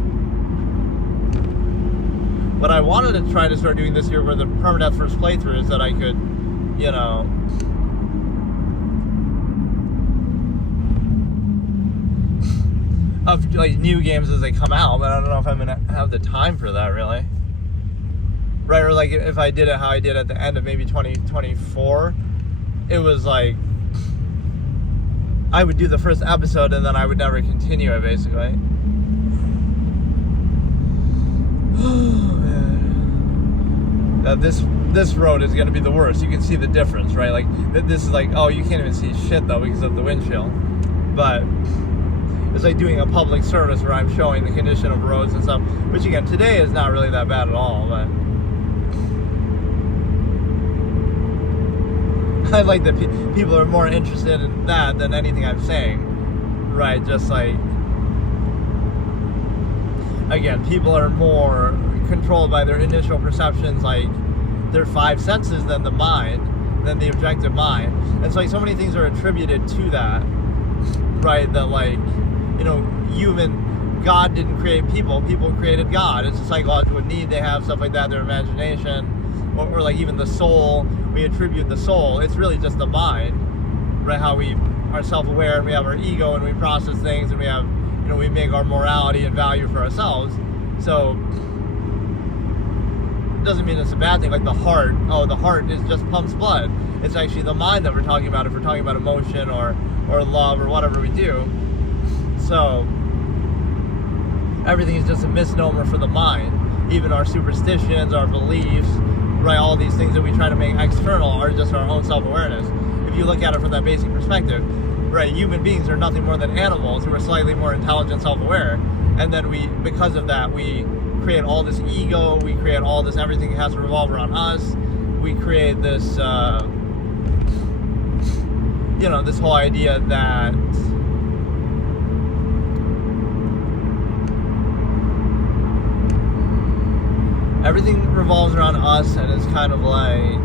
But I wanted to try to start doing this year where the permadeath first playthrough is that I could, of like new games as they come out, but I don't know if I'm gonna have the time for that, really. Right, or like if I did it how I did at the end of maybe 2024, it was like I would do the first episode and then I would never continue it, basically. This road is gonna be the worst. You can see the difference, right? Like this is like, oh, you can't even see shit though because of the windshield. But it's like doing a public service where I'm showing the condition of roads and stuff, which again, today is not really that bad at all, but I like that people are more interested in that than anything I'm saying, right? Just like, again, people are more controlled by their initial perceptions, like their five senses, than the mind, than the objective mind. And so like so many things are attributed to that, right? That like, you know, God didn't create people created God. It's a psychological need they have, stuff like that, their imagination, or like even the soul. We attribute the soul. It's really just the mind, right? How we are self-aware, and we have our ego, and we process things, and we have, you know, we make our morality and value for ourselves. So it doesn't mean it's a bad thing. Like the heart, the heart is just pumps blood. It's actually the mind that we're talking about if we're talking about emotion or love or whatever we do. So everything is just a misnomer for the mind. Even our superstitions, our beliefs, right, all these things that we try to make external are just our own self-awareness. If you look at it from that basic perspective, right, human beings are nothing more than animals who are slightly more intelligent, self-aware, and then we, because of that, we create all this ego, we create all this, everything has to revolve around us, we create this, you know, this whole idea that everything revolves around us, and it's kind of like,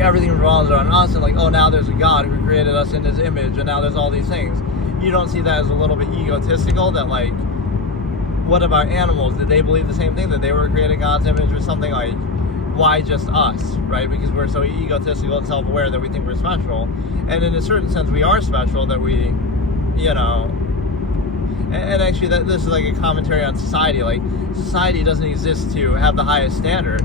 everything revolves around us, and like, oh, now there's a God who created us in his image, and now there's all these things. You don't see that as a little bit egotistical? That like, what about animals? Did they believe the same thing, that they were created in God's image, or something? Like, why just us, right? Because we're so egotistical and self-aware that we think we're special, and in a certain sense we are special, that we, you know, and actually this is like a commentary on society. Like, society doesn't exist to have the highest standard,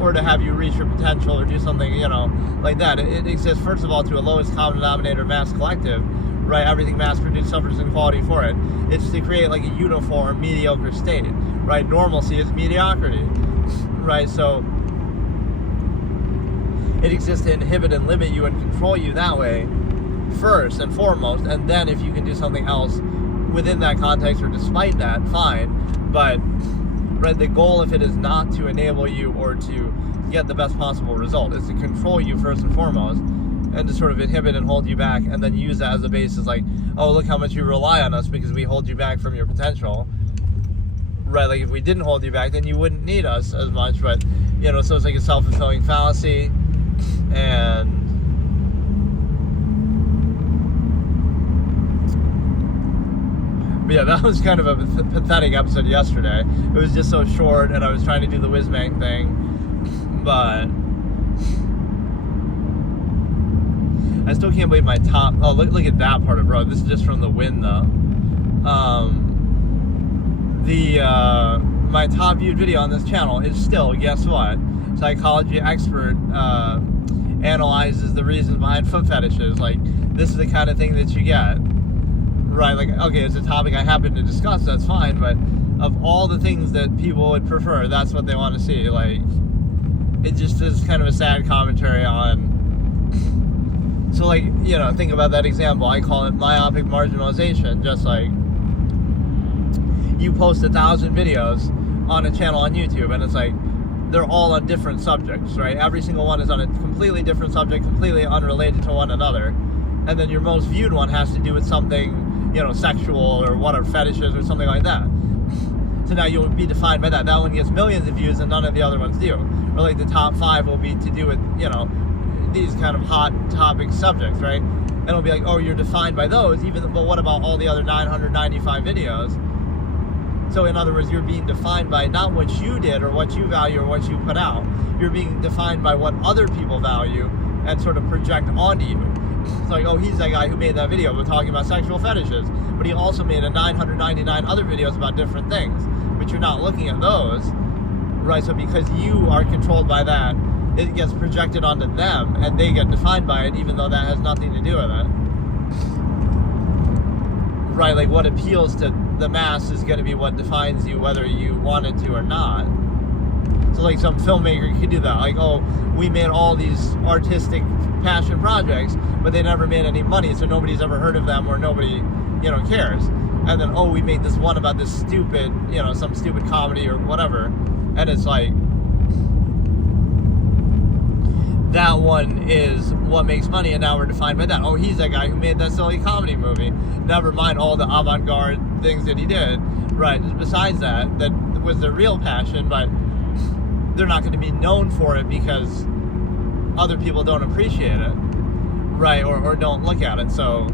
or to have you reach your potential, or do something, you know, like that. It exists, first of all, to a lowest common denominator mass collective, right? Everything mass produced suffers inequality for it. It's to create like a uniform, mediocre state, right? Normalcy is mediocrity, right? So it exists to inhibit and limit you and control you that way, first and foremost, and then if you can do something else within that context or despite that, fine. But right, the goal, if it is not to enable you or to get the best possible result, is to control you first and foremost, and to sort of inhibit and hold you back, and then use that as a basis, like, oh, look how much you rely on us because we hold you back from your potential, right? Like, if we didn't hold you back, then you wouldn't need us as much. But, you know, so it's like a self-fulfilling fallacy. And but yeah, that was kind of a pathetic episode yesterday. It was just so short, and I was trying to do the whiz-bang thing, but I still can't believe my top, oh, look at that part of the road. This is just from the wind, though. My top viewed video on this channel is still, guess what? Psychology expert analyzes the reasons behind foot fetishes. Like, this is the kind of thing that you get. Right, like, okay, it's a topic I happen to discuss, that's fine, but of all the things that people would prefer, that's what they want to see. Like, it just is kind of a sad commentary on, so like, you know, think about that example. I call it myopic marginalization. Just like, you post 1,000 videos on a channel on YouTube, and it's like, they're all on different subjects, right? Every single one is on a completely different subject, completely unrelated to one another, and then your most viewed one has to do with something, you know, sexual or what are fetishes or something like that. So now you'll be defined by that. That one gets millions of views and none of the other ones do. Or like the top 5 will be to do with, you know, these kind of hot topic subjects, right? And it'll be like, oh, you're defined by those, but what about all the other 995 videos? So in other words, you're being defined by not what you did or what you value or what you put out. You're being defined by what other people value and sort of project onto you. It's like, oh, he's that guy who made that video about talking about sexual fetishes, but he also made 999 other videos about different things, but you're not looking at those, right? So because you are controlled by that, it gets projected onto them, and they get defined by it, even though that has nothing to do with it. Right, like what appeals to the mass is going to be what defines you, whether you want it to or not. So like some filmmaker could do that, like, oh, we made all these artistic passion projects, but they never made any money, so nobody's ever heard of them, or nobody, cares. And then, oh, we made this one about this stupid, some stupid comedy or whatever, and it's like, that one is what makes money, and now we're defined by that. Oh, he's that guy who made that silly comedy movie. Never mind all the avant-garde things that he did. Right, besides that was their real passion, but they're not going to be known for it because other people don't appreciate it, right, or don't look at it. So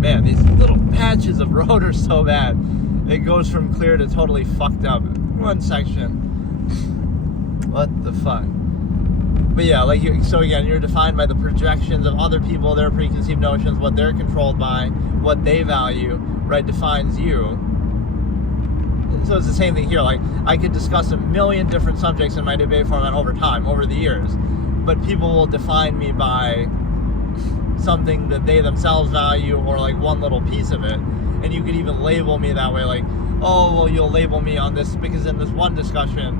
man, these little patches of road are so bad. It goes from clear to totally fucked up. One section. What the fuck? But yeah, so again, you're defined by the projections of other people, their preconceived notions, what they're controlled by, what they value, right, defines you. So it's the same thing here. Like, I could discuss a million different subjects in my debate format over time, over the years, but people will define me by something that they themselves value, or like one little piece of it. And you could even label me that way, like, oh, well, you'll label me on this because in this one discussion,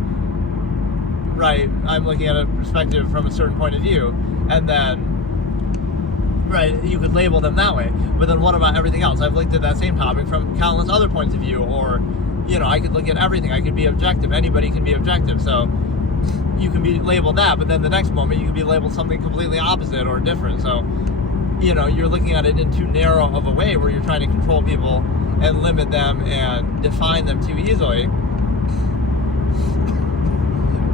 right, I'm looking at a perspective from a certain point of view, and then, right, you could label them that way. But then what about everything else? I've looked at that same topic from countless other points of view, or, I could look at everything. I could be objective. Anybody can be objective. So you can be labeled that, but then the next moment you could be labeled something completely opposite or different. So, you're looking at it in too narrow of a way where you're trying to control people and limit them and define them too easily.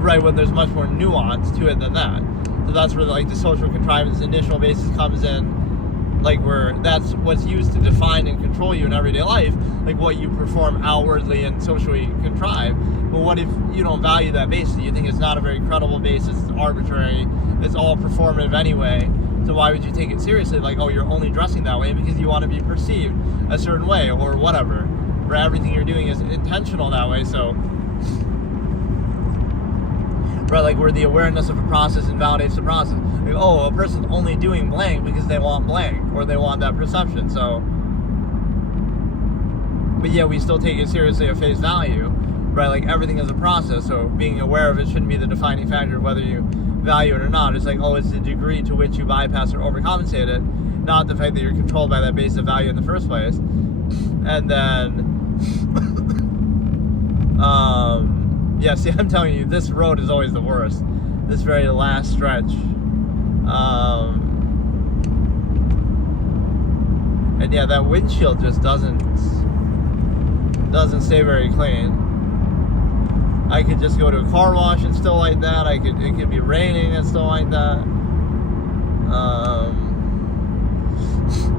Right, when there's much more nuance to it than that. So that's where the social contrivance initial basis comes in, like where that's what's used to define and control you in everyday life, like what you perform outwardly and socially contrive. But what if you don't value that basis? You think it's not a very credible basis, it's arbitrary, it's all performative anyway. So why would you take it seriously? Like, oh, you're only dressing that way because you want to be perceived a certain way or whatever. Where everything you're doing is intentional that way. So, right, like where the awareness of a process invalidates the process. Like, oh, a person's only doing blank because they want blank or they want that perception. So, but yeah, we still take it seriously at face value. Right, like everything is a process. So being aware of it shouldn't be the defining factor of whether you value it or not. It's like, oh, it's the degree to which you bypass or overcompensate it, not the fact that you're controlled by that base of value in the first place. And then yeah, see, I'm telling you, this road is always the worst, this very last stretch. And yeah, that windshield just doesn't stay very clean. I could just go to a car wash and still like that. It could be raining and still like that.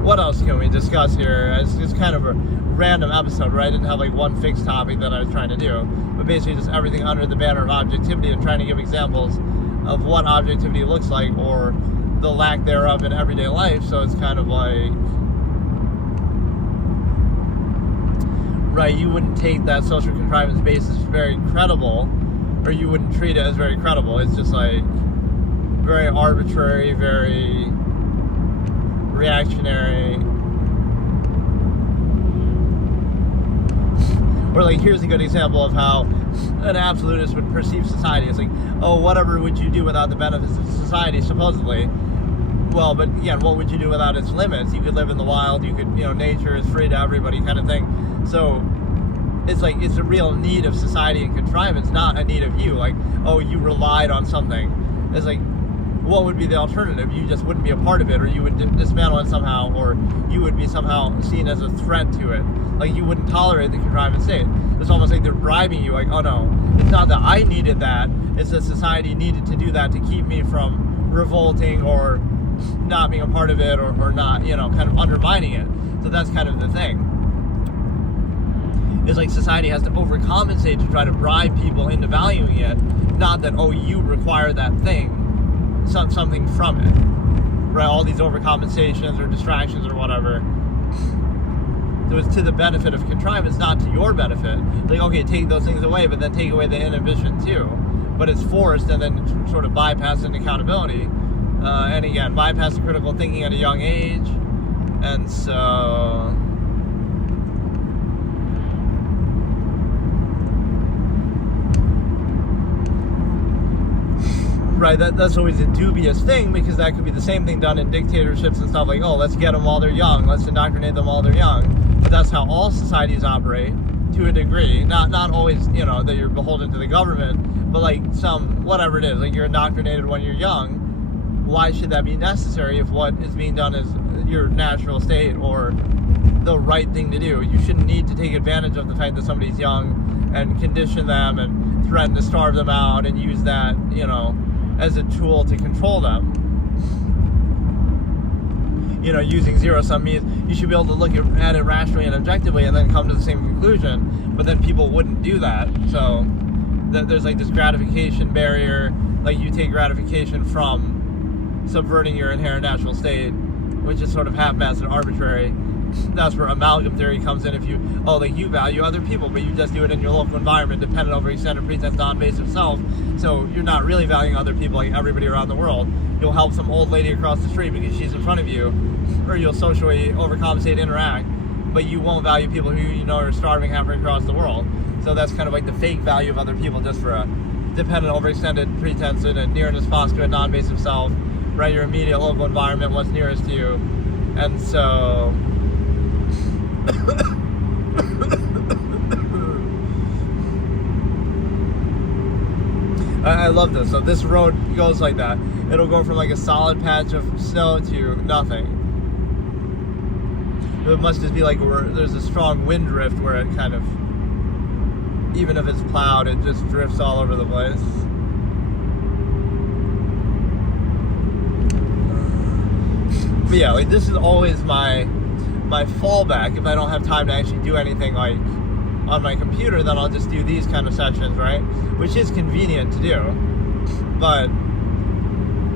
What else can we discuss here? It's kind of a random episode, right? I didn't have like one fixed topic that I was trying to do, but basically just everything under the banner of objectivity and trying to give examples of what objectivity looks like or the lack thereof in everyday life. So it's kind of like, right, you wouldn't take that social contrivance basis very credible, or you wouldn't treat it as very credible. It's just like very arbitrary, very reactionary. Or like, here's a good example of how an absolutist would perceive society. It's like, oh, whatever would you do without the benefits of society, supposedly. Well, but again, what would you do without its limits? You could live in the wild, you could, nature is free to everybody kind of thing. So it's like, it's a real need of society and contrivance, not a need of you. Like, oh, you relied on something. It's like, what would be the alternative? You just wouldn't be a part of it, or you would dismantle it somehow, or you would be somehow seen as a threat to it. Like, you wouldn't tolerate the contrivance state. It's almost like they're bribing you, like, oh no, it's not that I needed that, it's that society needed to do that to keep me from revolting or not being a part of it, or not, kind of undermining it. So that's kind of the thing. It's like society has to overcompensate to try to bribe people into valuing it, not that, oh, you require that thing, something from it, right? All these overcompensations or distractions or whatever. So it's to the benefit of contrivance, not to your benefit. Like, okay, take those things away, but then take away the inhibition too. But it's forced and then sort of bypassing accountability. And again, bypassing critical thinking at a young age. And so... right, that's always a dubious thing, because that could be the same thing done in dictatorships and stuff, like, oh, let's get them while they're young, let's indoctrinate them while they're young. But that's how all societies operate, to a degree. Not always, you know, that you're beholden to the government, but like some, whatever it is, like you're indoctrinated when you're young. Why should that be necessary if what is being done is your natural state or the right thing to do? You shouldn't need to take advantage of the fact that somebody's young and condition them and threaten to starve them out and use that, you know, as a tool to control them. You know, using zero-sum means you should be able to look at it rationally and objectively and then come to the same conclusion, but then people wouldn't do that. So there's like this gratification barrier, like you take gratification from subverting your inherent natural state, which is sort of half-assed and arbitrary. That's where amalgam theory comes in. If you, like you value other people, but you just do it in your local environment, dependent over extended pretense, non-invasive self. So you're not really valuing other people like everybody around the world. You'll help some old lady across the street because she's in front of you, or you'll socially overcompensate, interact, but you won't value people who you know are starving halfway across the world. So that's kind of like the fake value of other people, just for a dependent overextended pretense and a nearness postulate, non-invasive self, right? Your immediate local environment, what's nearest to you. And so I love this. So this road goes like that. It'll go from like a solid patch of snow to nothing. It must just be like where there's a strong wind drift where it kind of, even if it's plowed, it just drifts all over the place. But yeah, like this is always my fallback. If I don't have time to actually do anything like on my computer, then I'll just do these kind of sessions, right? Which is convenient to do. But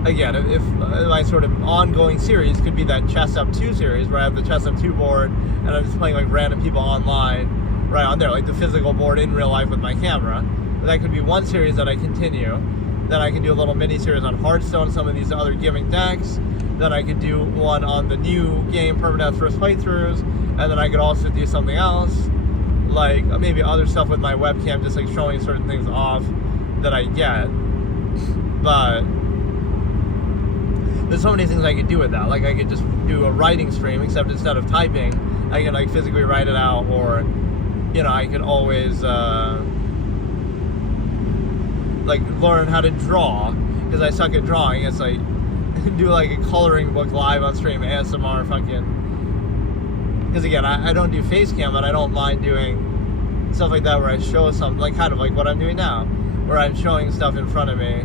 again, if my sort of ongoing series could be that Chess Up 2 series, where I have the Chess Up 2 board and I'm just playing like random people online, right on there, like the physical board in real life with my camera. But that could be one series that I continue. Then I can do a little mini series on Hearthstone, some of these other gimmick decks. Then I could do one on the new game, Permadeath First Playthroughs, and then I could also do something else, like maybe other stuff with my webcam, just like showing certain things off that I get. But there's so many things I could do with that. Like I could just do a writing stream, except instead of typing, I can like physically write it out, or you know, I could always like learn how to draw, because I suck at drawing. It's like do like a coloring book live on stream, ASMR fucking, because again, I don't do face cam, but I don't mind doing stuff like that where I show something, like kind of like what I'm doing now, where I'm showing stuff in front of me.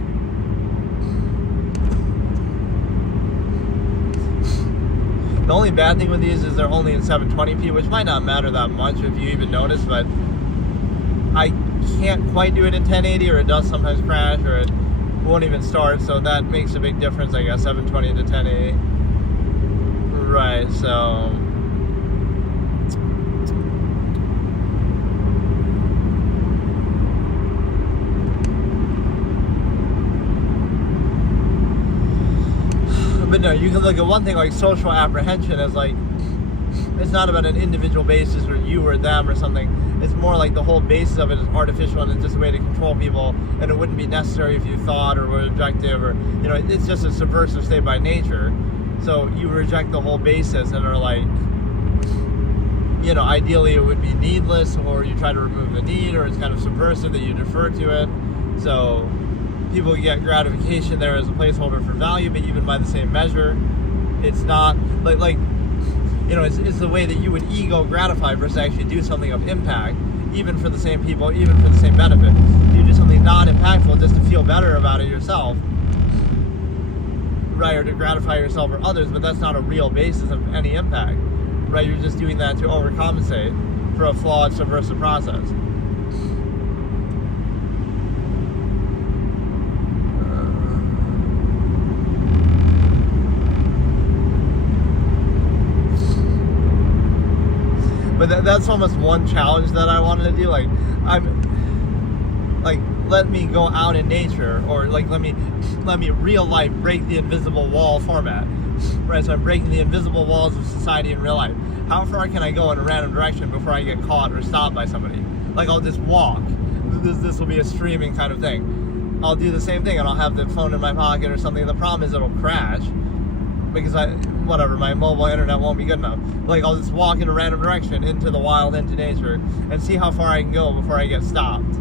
The only bad thing with these is they're only in 720p, which might not matter that much if you even notice, but I can't quite do it in 1080, or it does sometimes crash, or it won't even start, so that makes a big difference, I guess, 720 to 1080. Right, so but no, you can look at one thing like social apprehension as like, it's not about an individual basis or you or them or something. It's more like the whole basis of it is artificial, and it's just a way to control people, and it wouldn't be necessary if you thought or were objective, or, you know, it's just a subversive state by nature. So you reject the whole basis and are like, you know, ideally it would be needless, or you try to remove the need, or it's kind of subversive that you defer to it. So people get gratification there as a placeholder for value, but even by the same measure, it's not like you know, it's the way that you would ego gratify versus actually do something of impact, even for the same people, even for the same benefit. You do something non-impactful just to feel better about it yourself, right, or to gratify yourself or others, but that's not a real basis of any impact, right? You're just doing that to overcompensate. for a flawed subversive process. But that's almost one challenge that I wanted to do. Like, let me go out in nature, or like let me real life break the invisible wall format. Right, so I'm breaking the invisible walls of society in real life. How far can I go in a random direction before I get caught or stopped by somebody? Like, I'll just walk. This will be a streaming kind of thing. I'll do the same thing, and I'll have the phone in my pocket or something. The problem is it'll crash because my mobile internet won't be good enough. Like, I'll just walk in a random direction into the wild, into nature, and see how far I can go before I get stopped.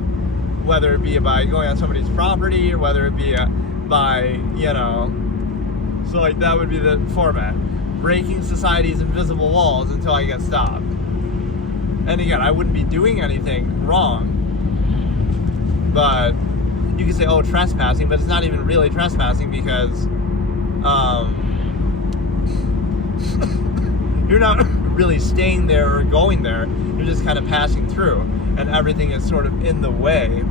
Whether it be by going on somebody's property, or whether it be by, so like that would be the format. Breaking society's invisible walls until I get stopped. And again, I wouldn't be doing anything wrong, but you could say, oh, trespassing, but it's not even really trespassing because you're not really staying there or going there. You're just kind of passing through, and everything is sort of in the way.